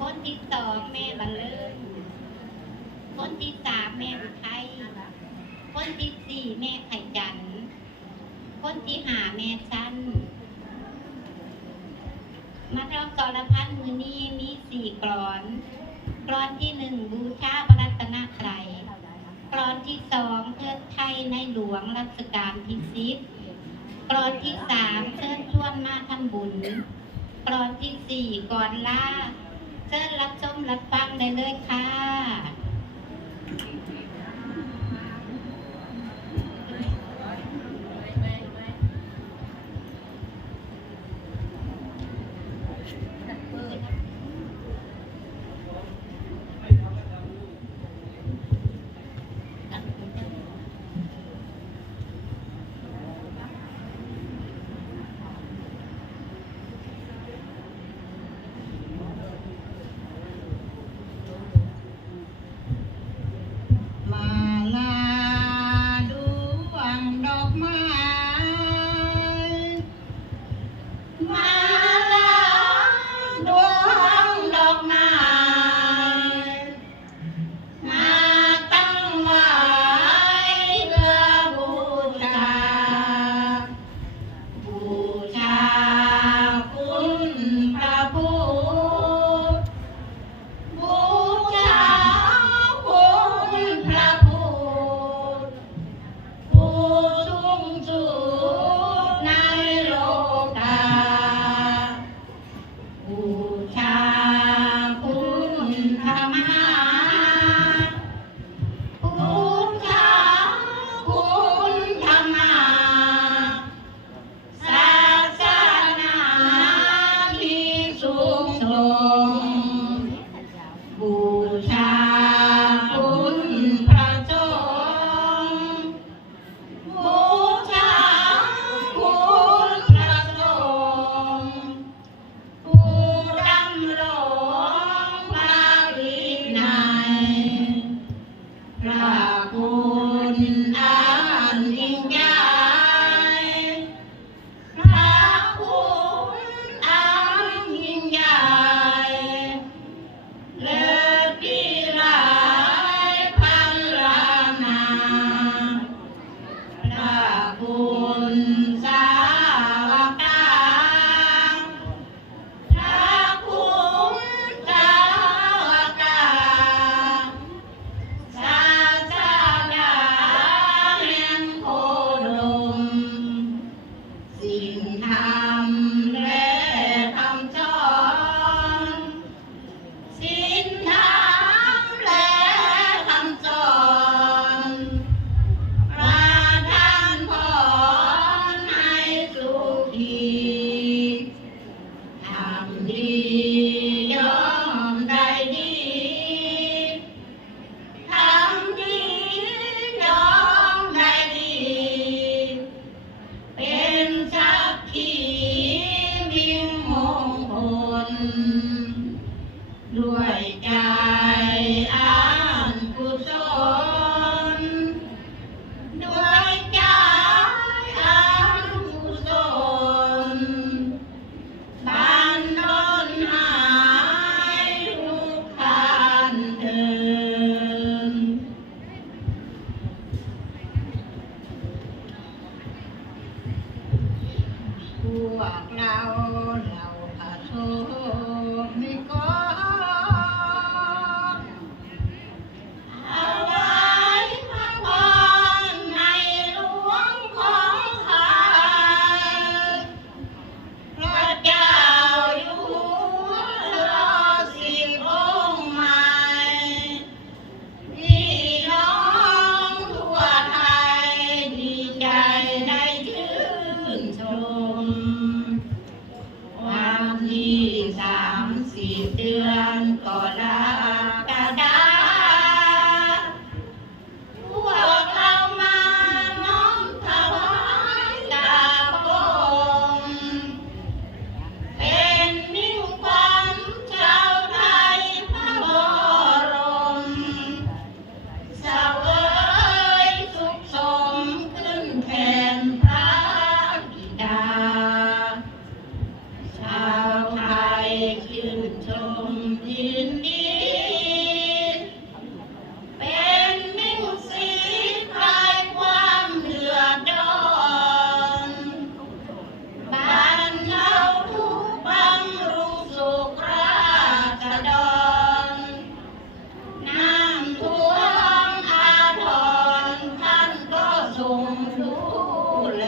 คนที่สองแม่บังเลิศคนที่สามแม่อุทัยคนที่สี่แม่ไข่จันคนที่หาแม่ชั้นมาเท่ากรพันมือนี้มีสี่กรอนกรอนที่หนึ่งบูชาพระรัตนตรัยกรอนที่สองเทิดไทยในหลวงรัชกาลที่สิบกรอนที่สามเชิญชวนมาทำบุญกรอนที่สี่กรอนล่า เชิญรับชมรับฟังได้เลยค่ะ Please. งรู้แล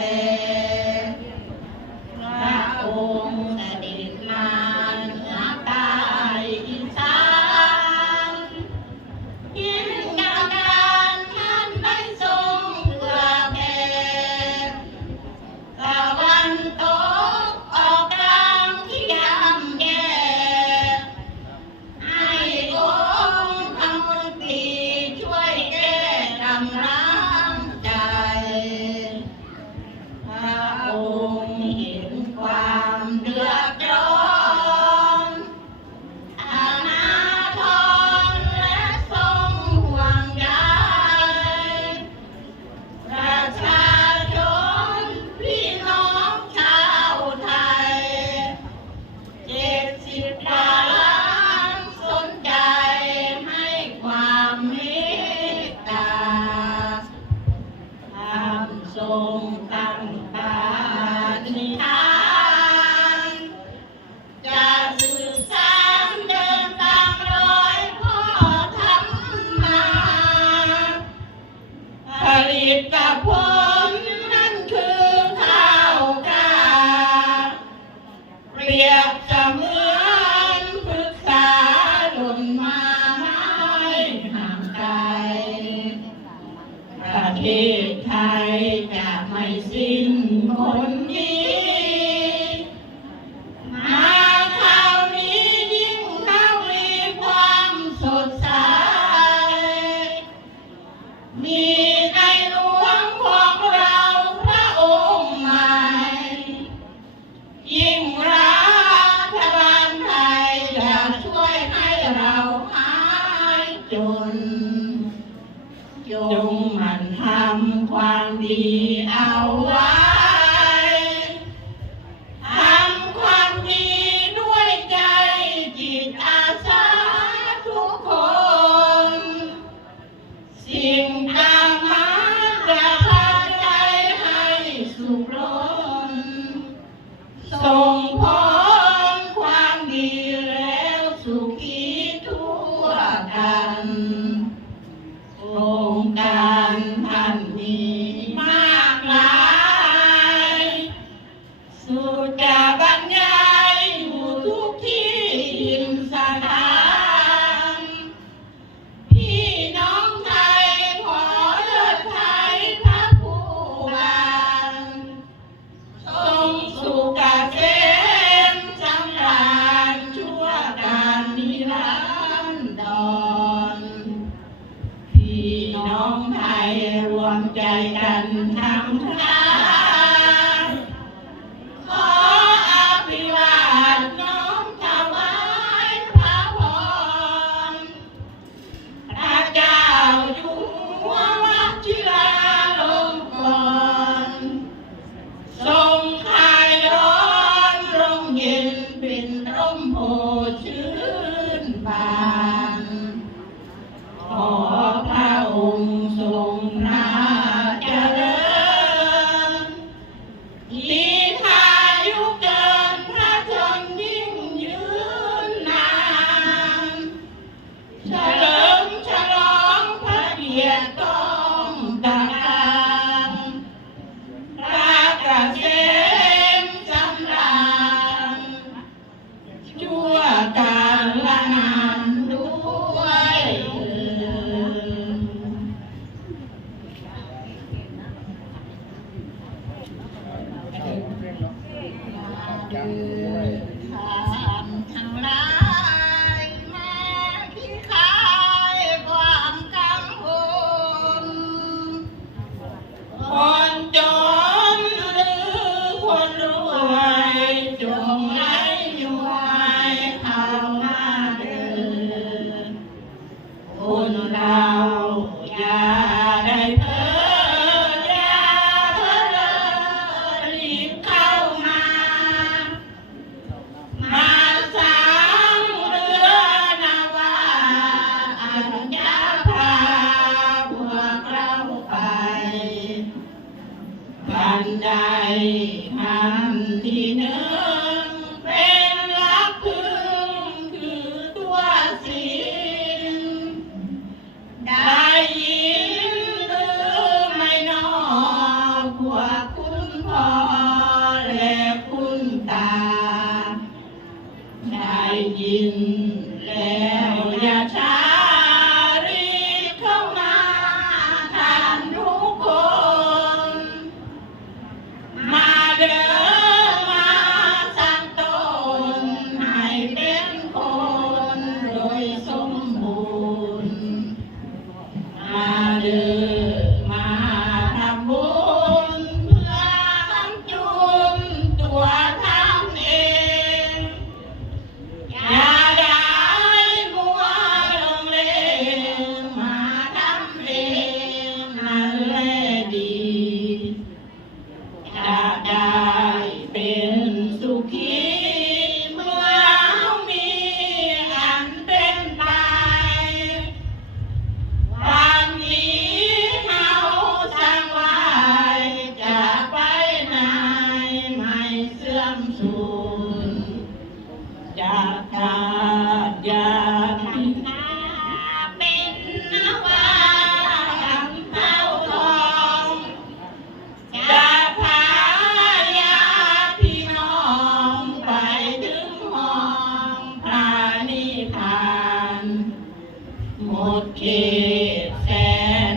ที่ หมดเขตแสน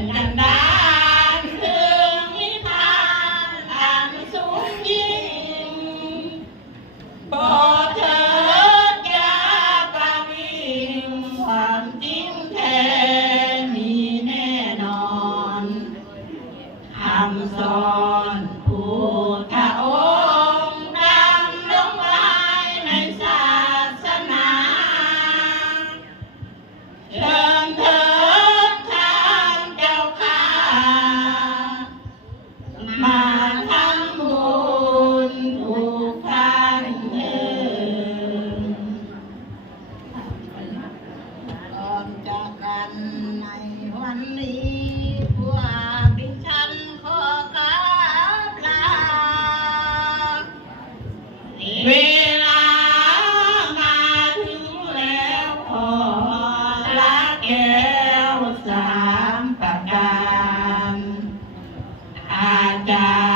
down.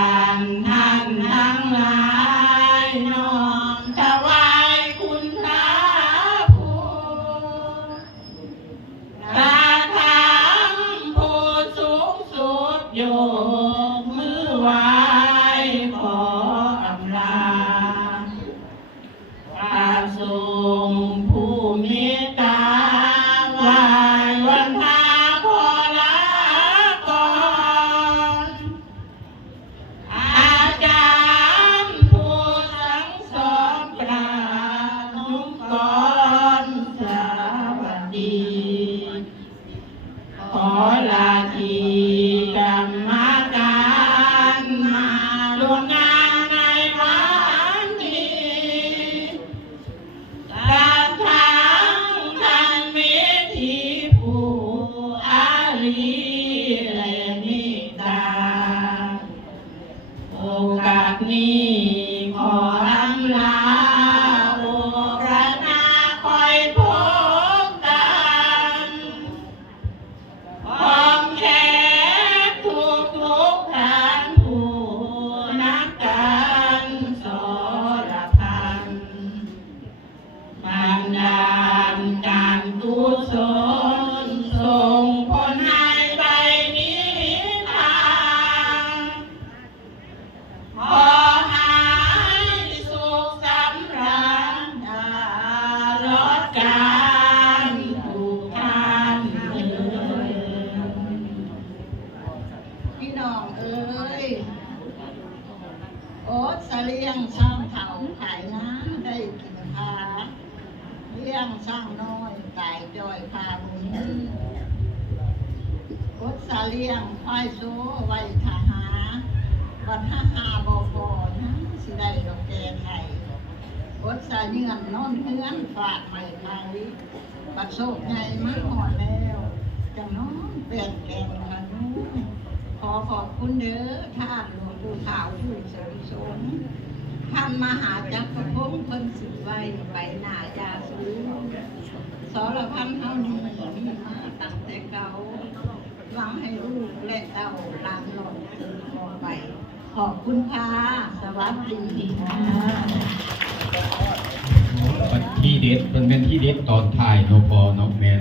ลียงควายโซไว้ทหาวันห้าหาบอบอนะสิได้ดอกแกไทยอ๊ตสาเงื่อนนอนเฮือนฝากใหม่ไทยบัดโศกใหญ่มาหอดแล้วจังน้องเปลี่ยนแกงขนุนขอขอบคุณเด้อท่านหลวงปู่ขาวผู้สริมสนท่านมหาจักรพงศ์เพิ่นสิไว้ไปหน้ายาสูงสรพันเฮานี้มีมาตั้งแต่เก่า หวังให้ลูกและเต้าหลามหลอนสืบต่อไป ขอบคุณค่ะ สวัสดีค่ะที่เด็ดมันเป็นที่เด็ดตอนถ่ายโนพอเนาะแม่